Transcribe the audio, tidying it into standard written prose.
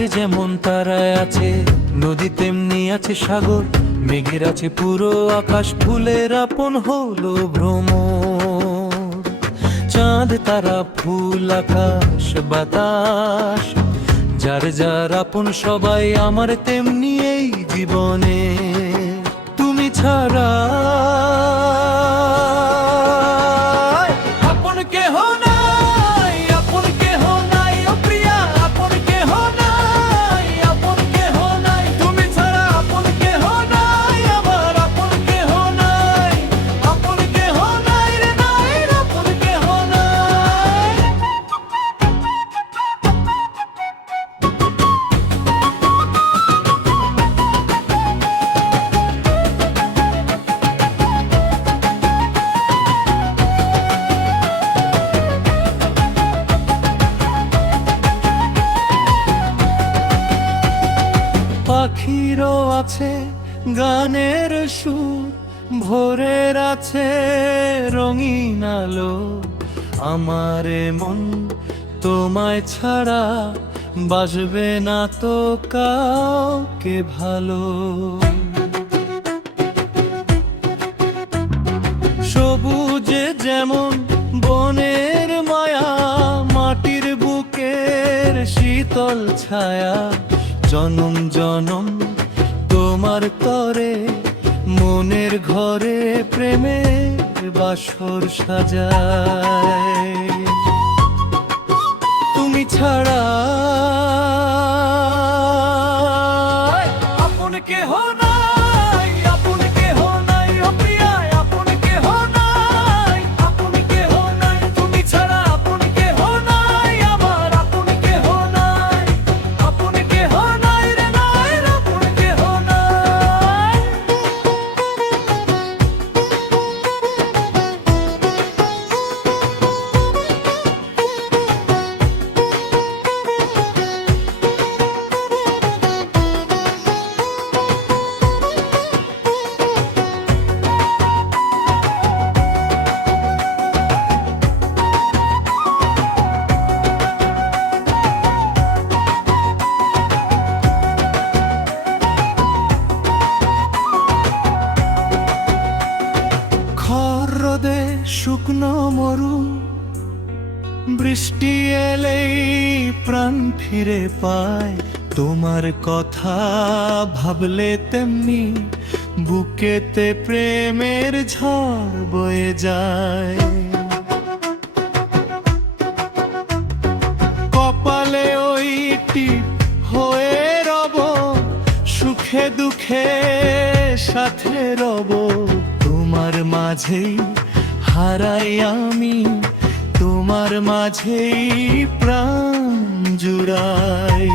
চাঁদের যেমন তারায় আছে, নদী তেমনি আছে সাগর, মেঘের আছে পুরো আকাশ, ফুলের আপন হলো ভ্রমর। চাঁদ তারা ফুল আকাশ বাতাস, যার যার আপন সবাই আমার তেমনি এই জীবনে। তুমি ছাড়া আপন কেহ নাই, আপন কেহ নাই, ও প্রিয়া আপন কেহ নাই, আপন কেহ নাই। তুমি ছাড়া আপন কেহ নাই, আমার আপন কেহ নাই, আপন কেহ নাই রে নাই, আপন কেহ নাই। পাখিরও আছে গানের সুর, ভোরের আছে রঙিন আলো, আমার মন তোমায় ছাড়া বাজবে না তো কাউকে ভালো। সবুজে যেমন বনের মায়া, মাটির বুকের শীতল ছায়া, জনম জনম তোমার তরে মনের ঘরে প্রেমের বাসর সাজায়। তুমি ছাড়া আপন কেহ নাই, আপন কেহ নাই, ও প্রিয়া আপন কেহ নাই, আপন কেহ নাই। তুমি ছাড়া আপন কেহ নাই, আমার আপন কেহ নাই, আপন কেহ নাই রে নাই, আপন কেহ নাই। রোদে শুকনো মরু, বৃষ্টি এলেই প্রাণ ফিরে পায়, তোমার কথা ভাবলে তেমনি বুকেতে প্রেমের ঝড় বয়ে যায়। কপালে ওই টিপ হয়ে রব, সুখে দুঃখে সাথে রব, তোমার মাঝেই হারাই আমি, তোমার মাঝেই প্রাণ জুড়াই।